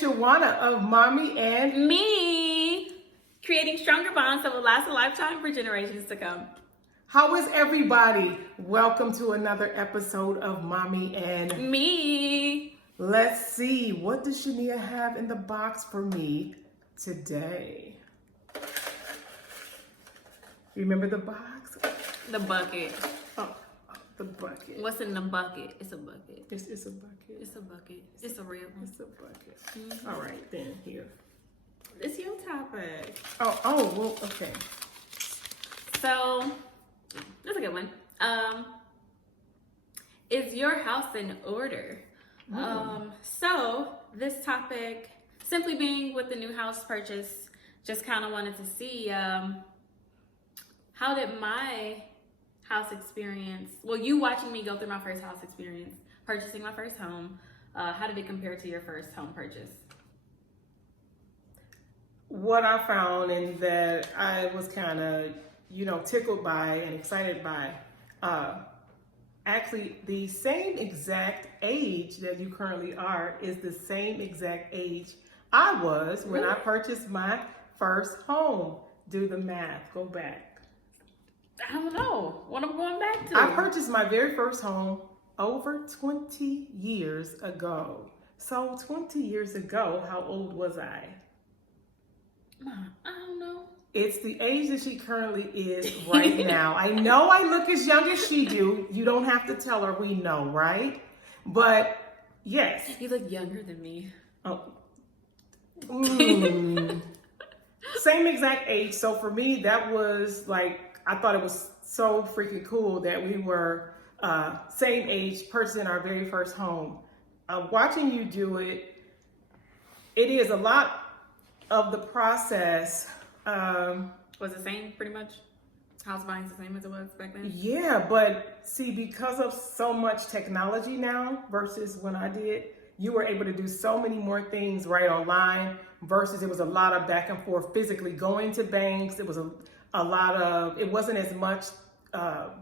Shawana of Mommy and Me, creating stronger bonds that will last a lifetime for generations to come. How is everybody? Welcome to another episode of Mommy and Me. Let's see, what does Shania have in the box for me today? Remember the box? The bucket. Oh, the bucket. What's in the bucket? It's a bucket. It's a bucket. It's a bucket. It's a real one. It's a bucket. All right, then here. It's your topic. Oh, well, okay. So, that's a good one. Is your house in order? So this topic, simply being with the new house purchase, just kind of wanted to see how did my house experience, well, you watching me go through my first house experience, purchasing my first home, how did it compare to your first home purchase? What I found and that I was kind of, tickled by and excited by, actually the same exact age that you currently are is the same exact age I was when I purchased my first home. Do the math, go back. I don't know what I'm going back to. I purchased my very first home over 20 years ago. So 20 years ago, how old was I? I don't know. It's the age that she currently is right now. I know I look as young as she do. You don't have to tell her, we know, right? But yes. You look younger than me. Oh. Same exact age. So for me, that was like, I thought it was so freaking cool that we were same age, purchasing our very first home. Watching you do it, it is a lot of the process. Was the same pretty much? House buying's the same as it was back then? Yeah, but see, because of so much technology now versus when I did, you were able to do so many more things right online versus it was a lot of back and forth physically going to banks. It was a lot of, it wasn't as much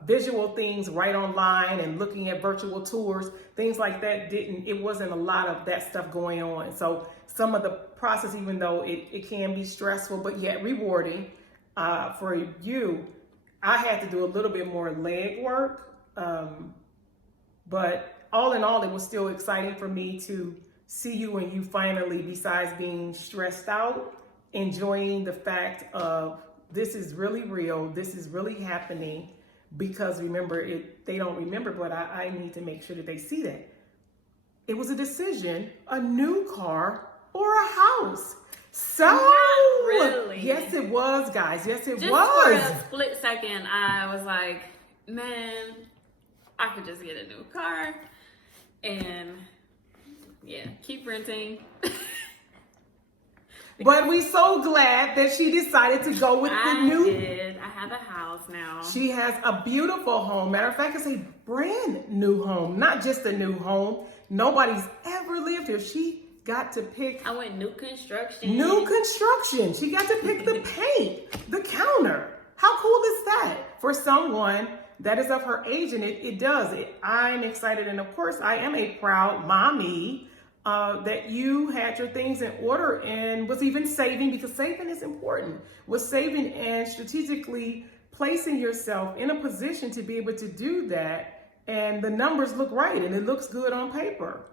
visual things right online and looking at virtual tours, things like that it wasn't a lot of that stuff going on. So some of the process, even though it can be stressful, but yet rewarding for you, I had to do a little bit more leg work. But all in all, it was still exciting for me to see you when you finally, besides being stressed out, enjoying the fact of this is really real, this is really happening, because remember, they don't remember, but I need to make sure that they see that. It was a decision, a new car or a house. So, not really. Yes, it was, guys. Yes, it just was. For a split second, I was like, man, I could just get a new car and keep renting. But we so glad that she decided to go with the new. I have a house now. She has a beautiful home. Matter of fact, it's a brand new home, not just a new home. Nobody's ever lived here. She got to pick. I went new construction. New construction. She got to pick the paint, the counter. How cool is that for someone that is of her age? And it does. I'm excited. And of course, I am a proud mommy. That you had your things in order and was even saving, because saving is important, was saving and strategically placing yourself in a position to be able to do that. And the numbers look right and it looks good on paper.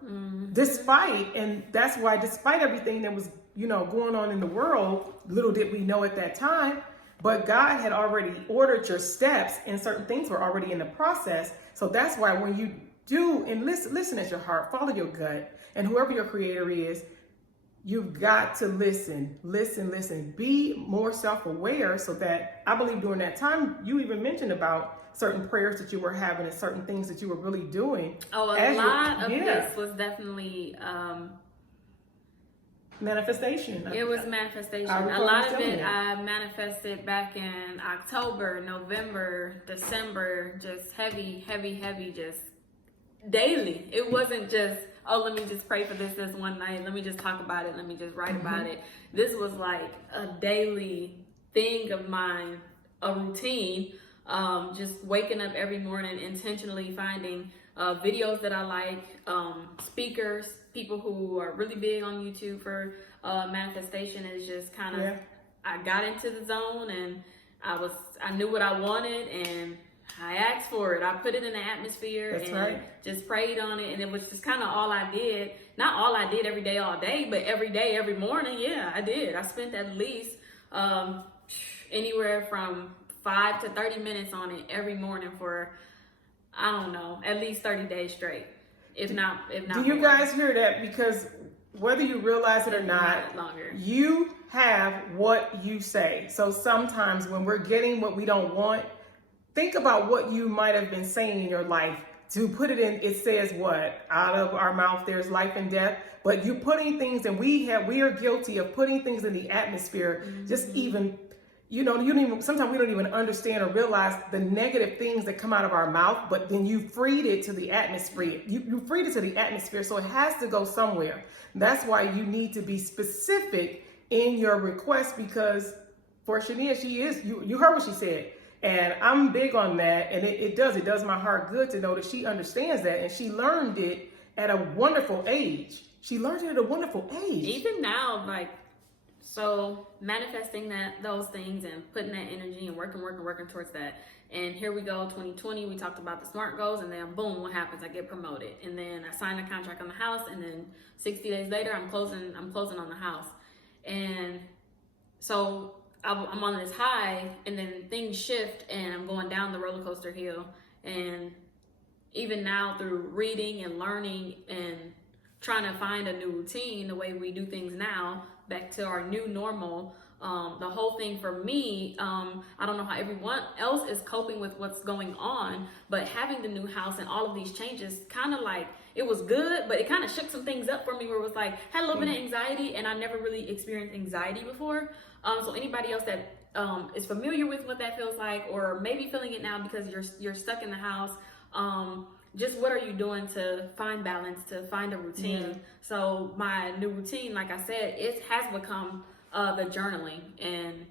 Despite everything that was, going on in the world, little did we know at that time, but God had already ordered your steps and certain things were already in the process. So that's why when you do and listen at your heart, follow your gut, and whoever your creator is, you've got to listen, be more self-aware, so that I believe during that time, you even mentioned about certain prayers that you were having and certain things that you were really doing. Oh, a lot of this was definitely manifestation. It was manifestation. A lot of it I manifested back in October, November, December, just heavy, just daily. It wasn't just, oh, let me just pray for this one night. Let me just talk about it. Let me just write about it. This was like a daily thing of mine, a routine. Just waking up every morning, intentionally finding videos that I like, speakers, people who are really big on YouTube for manifestation. Is just kind of, I got into the zone and I knew what I wanted and I asked for it. I put it in the atmosphere just prayed on it. And it was just kind of all I did. Not all I did every day, all day, but every day, every morning. Yeah, I did. I spent at least anywhere from 5 to 30 minutes on it every morning for, I don't know, at least 30 days straight. If not Do you guys hear that? Because whether you realize it or not, longer. You have what you say. So sometimes when we're getting what we don't want, think about what you might have been saying in your life. To put it in, it says what? Out of our mouth there's life and death. But you're putting things, and we are guilty of putting things in the atmosphere. Just even, you don't even, sometimes we don't even understand or realize the negative things that come out of our mouth, but then you freed it to the atmosphere. You freed it to the atmosphere, so it has to go somewhere. That's why you need to be specific in your request, because for Shania, you heard what she said. And I'm big on that, and it does my heart good to know that she understands that, and she learned it at a wonderful age. She learned it at a wonderful age. Even now, so manifesting those things and putting that energy and working towards that. And here we go, 2020, we talked about the SMART goals, and then boom, what happens? I get promoted. And then I sign a contract on the house, and then 60 days later, I'm closing on the house. And so I'm on this high, and then things shift, and I'm going down the roller coaster hill. And even now, through reading and learning and trying to find a new routine, the way we do things now, back to our new normal, the whole thing for me, I don't know how everyone else is coping with what's going on, but having the new house and all of these changes, kind of it was good, but it kind of shook some things up for me, where it was had a little bit of anxiety, and I never really experienced anxiety before. So anybody else that is familiar with what that feels like, or maybe feeling it now because you're stuck in the house, just what are you doing to find balance, to find a routine? Yeah. So my new routine, like I said, it has become the journaling. And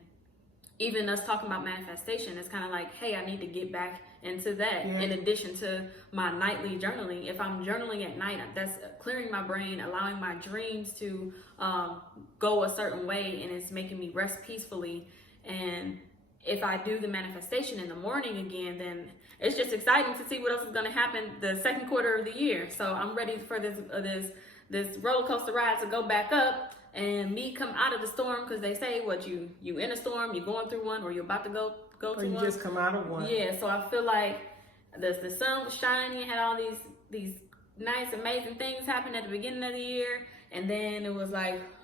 even us talking about manifestation, it's kind of hey, I need to get back into that. In addition to my nightly journaling. If I'm journaling at night, that's clearing my brain, allowing my dreams to go a certain way, and it's making me rest peacefully. And if I do the manifestation in the morning again, then it's just exciting to see what else is going to happen the second quarter of the year. So I'm ready for this roller coaster ride to go back up, and me come out of the storm, because they say you in a storm, you're going through one, or you're about to go to one. Or you just come out of one. Yeah, so I feel like the sun was shining, had all these nice, amazing things happen at the beginning of the year, and then it was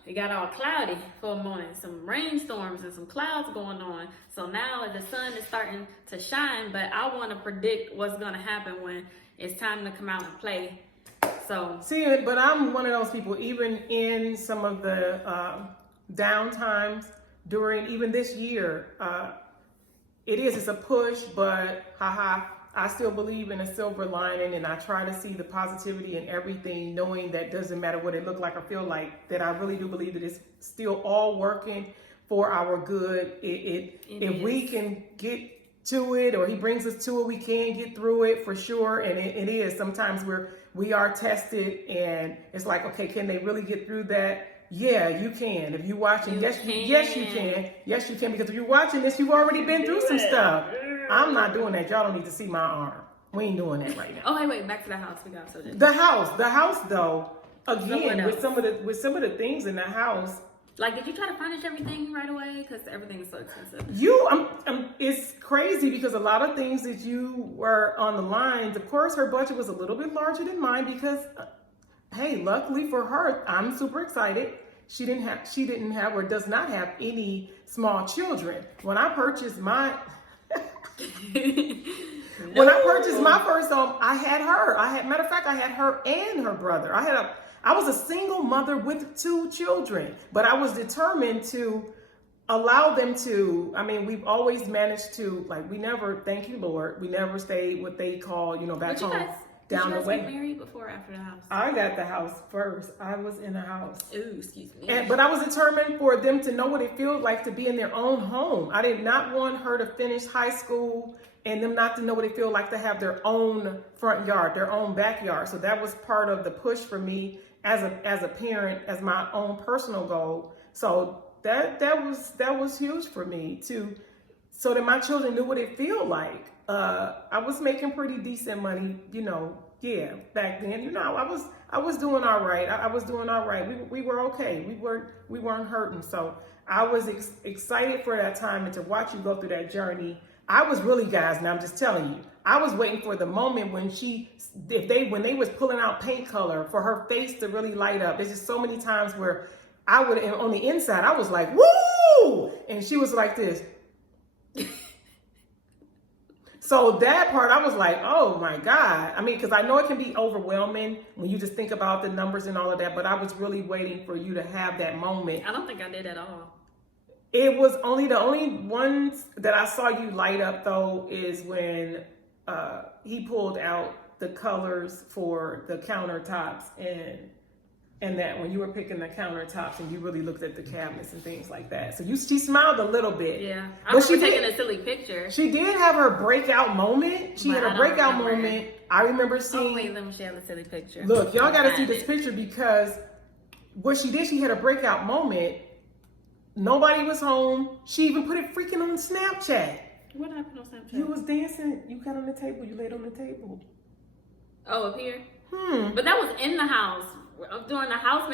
it got all cloudy for a moment, some rainstorms and some clouds going on. So now the sun is starting to shine, but I want to predict what's going to happen when it's time to come out and play. So but I'm one of those people, even in some of the down times during even this year, it's a push, but I still believe in a silver lining, and I try to see the positivity in everything, knowing that doesn't matter what it look like or feel like, that I really do believe that it's still all working for our good. If we can get to it, or he brings us to it, we can get through it for sure. And it is sometimes we are tested, and it's okay, can they really get through that? Yeah, you can. If you're watching, yes, you can. Yes, you can. Because if you're watching this, you've already been through some stuff. I'm not doing that. Y'all don't need to see my arm. We ain't doing that right now. Oh, wait, back to the house. We got so the house though. Again, with some of the things in the house. Did you try to furnish everything right away? Because everything is so expensive. It's crazy, because a lot of things that you were on the lines. Of course, her budget was a little bit larger than mine, because, hey, luckily for her, I'm super excited. She didn't have or does not have any small children. When I purchased my first home, I had her. Matter of fact, I had her and her brother. I was a single mother with 2 children, but I was determined to allow them to, we've always managed to, we never, thank you, Lord, we never stayed what they call, back home. Down the way. Did you guys get married before or after the house? I got the house first. I was in the house. Ooh, excuse me. But I was determined for them to know what it feels like to be in their own home. I did not want her to finish high school and them not to know what it feels like to have their own front yard, their own backyard. So that was part of the push for me as a parent, as my own personal goal. So that was huge for me too, so that my children knew what it feel like. I was making pretty decent money, back then. I was doing all right. I was doing all right. We were okay. We weren't hurting. So I was excited for that time and to watch you go through that journey. I was really, guys, now I'm just telling you, I was waiting for the moment when when they was pulling out paint color for her face to really light up. There's just so many times where I would, on the inside, I was like, woo! And she was like this. So that part, I was like, oh my God. I mean, because I know it can be overwhelming when you just think about the numbers and all of that, but I was really waiting for you to have that moment. I don't think I did at all. It was the only ones that I saw you light up though is when he pulled out the colors for the countertops and that when you were picking the countertops and you really looked at the cabinets and things like that. So she smiled a little bit. Yeah. I remember taking a silly picture. She did have her breakout moment. She had a breakout moment. I remember seeing. Oh, wait, let me share the silly picture. Look, y'all got to see this picture because what she did, she had a breakout moment. Nobody was home. She even put it freaking on Snapchat. What happened on Snapchat? You was dancing. You got on the table. You laid on the table. Oh, up here? But that was in the house. During the house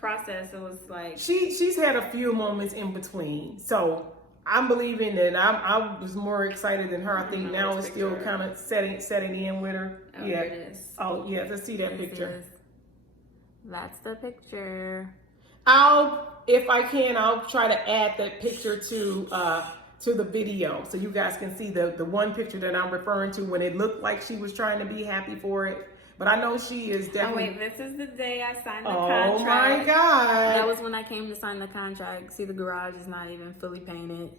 process, it was like she's had a few moments in between. So I'm believing that I was more excited than her. I think now it's still kind of setting in with her. Oh, yeah. There it is. Oh yeah, let's see that picture. That's the picture. If I can, I'll try to add that picture to the video so you guys can see the one picture that I'm referring to when it looked like she was trying to be happy for it. But I know she is definitely. Oh wait, this is the day I signed the contract. Oh my God. That was when I came to sign the contract. See, the garage is not even fully painted.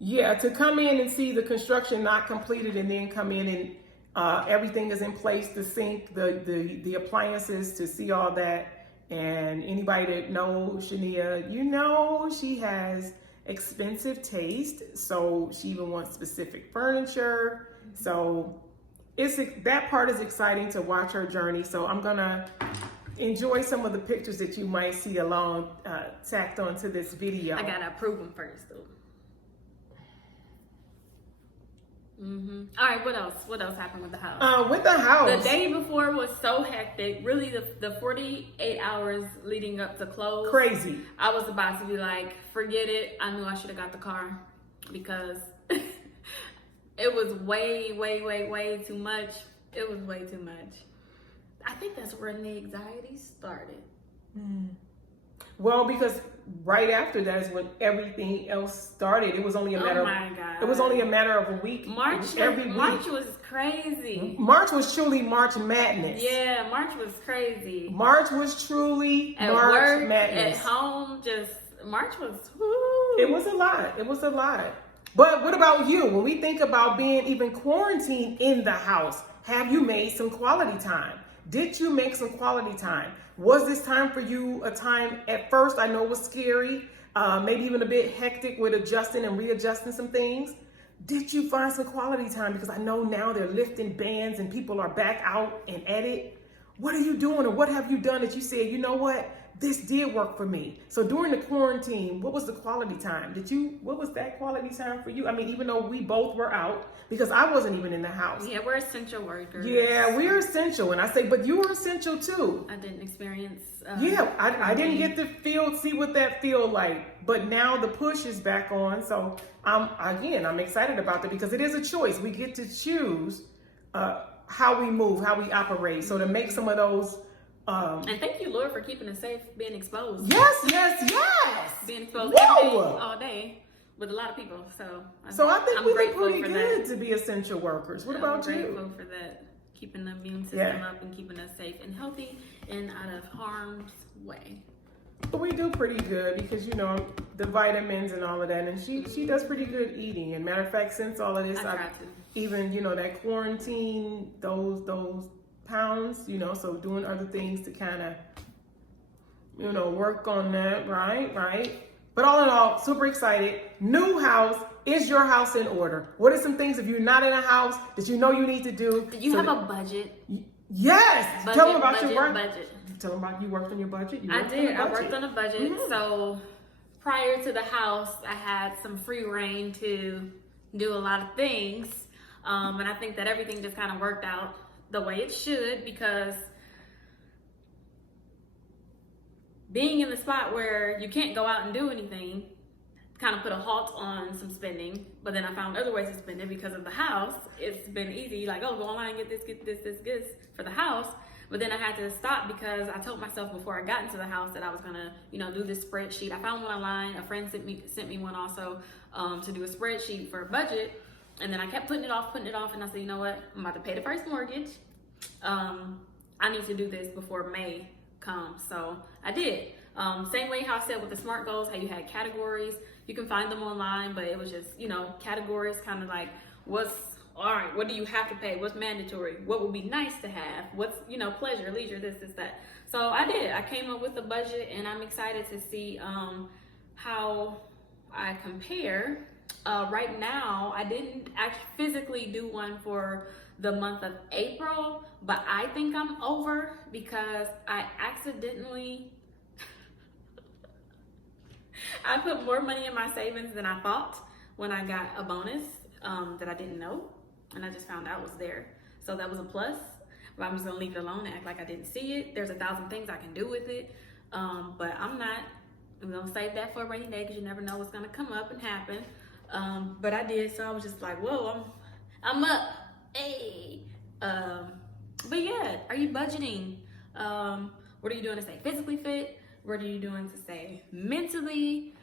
Yeah, to come in and see the construction not completed and then come in and everything is in place, the sink, the appliances, to see all that. And anybody that knows Shania, she has expensive taste. So she even wants specific furniture. So that part is exciting to watch her journey. So I'm gonna enjoy some of the pictures that you might see along tacked onto this video. I gotta approve them first though. All right, what else? What else happened with the house? With the house, the day before was so hectic. Really, the 48 hours leading up to close, crazy. I was about to be like, forget it. I knew I should have got the car because it was way too much. It was way too much. I think that's where the anxiety started. Well, because right after that is when everything else started. It was only a matter. Oh my God! It was only a matter of a week. March was crazy. March was truly March Madness. Yeah, March was crazy. March was truly at March work, Madness. At home, March was. Woo. It was a lot. It was a lot. But what about you? When we think about being even quarantined in the house, have you made some quality time? Did you make some quality time? Was this time for you a time at first? I know it was scary, maybe even a bit hectic with adjusting and readjusting some things. Did you find some quality time? Because I know now they're lifting bans and people are back out and at it. What are you doing, or what have you done that you said, you know what? This did work for me. So during the quarantine, what was the quality time? What was that quality time for you? I mean, even though we both were out, because I wasn't even in the house. Yeah, we're essential workers. Yeah, we're essential. And I say, but you were essential too. I didn't experience. I didn't get to see what that feel like. But now the push is back on. So I'm excited about that because it is a choice. We get to choose how we move, how we operate. So to make some of those. And thank you, Lord, for keeping us safe, being exposed. Yes. Being exposed every day, all day with a lot of people. So I think we did pretty good that. To be essential workers. What about you? I'm grateful for that. Keeping the immune system up and keeping us safe and healthy and out of harm's way. But we do pretty good because, the vitamins and all of that. And she does pretty good eating. And matter of fact, since all of this, even, that quarantine, those pounds, so doing other things to kind of, work on that, right? But all in all, super excited. New house. Is your house in order? What are some things, if you're not in a house, that you know you need to do? Do you have a budget? Yes. Budget, Tell them about budget, your work. budget. Tell them about you worked on your budget. I did. I worked on a budget. Mhm. So prior to the house, I had some free reign to do a lot of things. And I think that everything just kind of worked out the way it should, because being in the spot where you can't go out and do anything kind of put a halt on some spending. But then I found other ways to spend it because of the house. It's been easy, like, oh, go online, get this for the house. But then I had to stop because I told myself before I got into the house that I was gonna, do this spreadsheet. I found one online. A friend sent me one also to do a spreadsheet for a budget. And then I kept putting it off. And I said, you know what? I'm about to pay the first mortgage. I need to do this before May comes. So I did. Same way how I said with the SMART goals, how you had categories. You can find them online, but it was just, categories, kind of like all right, what do you have to pay? What's mandatory? What would be nice to have? What's, pleasure, leisure, this, that. So I did. I came up with a budget, and I'm excited to see how I compare. Right now, I didn't actually physically do one for the month of April, but I think I'm over because I accidentally I put more money in my savings than I thought when I got a bonus that I didn't know, and I just found out was there. So that was a plus, but I'm just gonna leave it alone and act like I didn't see it. There's 1,000 things I can do with it, but I'm gonna save that for a rainy day because you never know what's gonna come up and happen. But I did, so I was just like, whoa, I'm up, hey. But yeah, are you budgeting? What are you doing to stay physically fit? What are you doing to stay mentally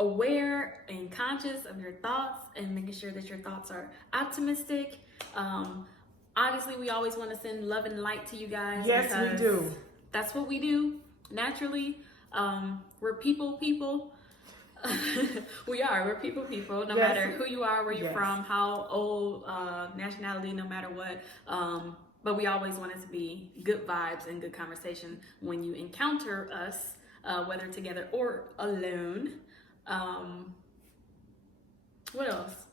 aware and conscious of your thoughts and making sure that your thoughts are optimistic? Obviously, we always want to send love and light to you guys. Yes, we do. That's what we do naturally. We're people. We're people, no matter who you are, where you're from, how old, nationality, no matter what. But we always want it to be good vibes and good conversation when you encounter us, whether together or alone. What else?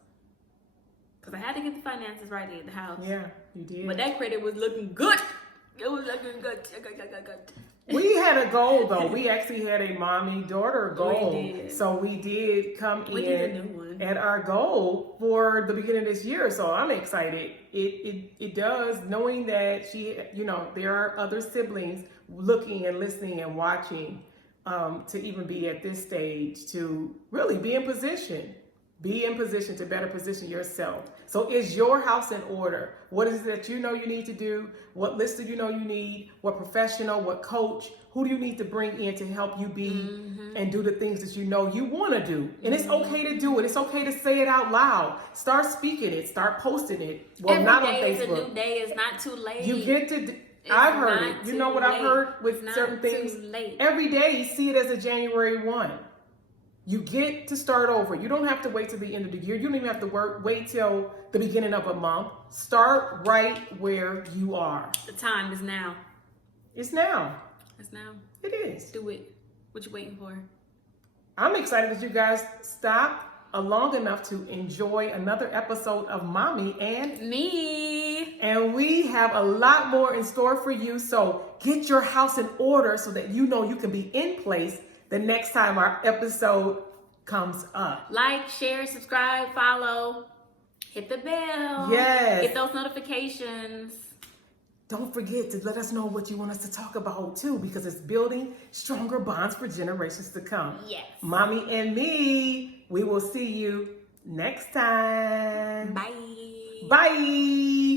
Because I had to get the finances right at the house. Yeah, you did. But that credit was looking good. It was looking good. We had a goal though. We actually had a mommy-daughter goal. We did. So we did come We in did a new one. at our goal for the beginning of this year. So I'm excited. It does, knowing that there are other siblings looking and listening and watching to even be at this stage, to really be in position. Be in position to better position yourself. So is your house in order? What is it that you need to do? What list do you need? What professional, what coach? Who do you need to bring in to help you be and do the things that you want to do? And it's okay to do it. It's okay to say it out loud. Start speaking it. Start posting it. Well, Every not day on Facebook. is a new day. It's not too late. You get to... I've heard it. You know what I've heard with certain things? Every day, see it as a January 1. You get to start over. You don't have to wait till the end of the year. You don't even have to wait till the beginning of a month. Start right where you are. The time is now. It's now. It's now. It is. Do it. What you waiting for? I'm excited that you guys stopped long enough to enjoy another episode of Mommy and Me. And we have a lot more in store for you. So get your house in order so that you can be in place the next time our episode comes up. Like, share, subscribe, follow, hit the bell. Yes. Get those notifications. Don't forget to let us know what you want us to talk about too, because it's building stronger bonds for generations to come. Yes. Mommy and me, we will see you next time. Bye. Bye.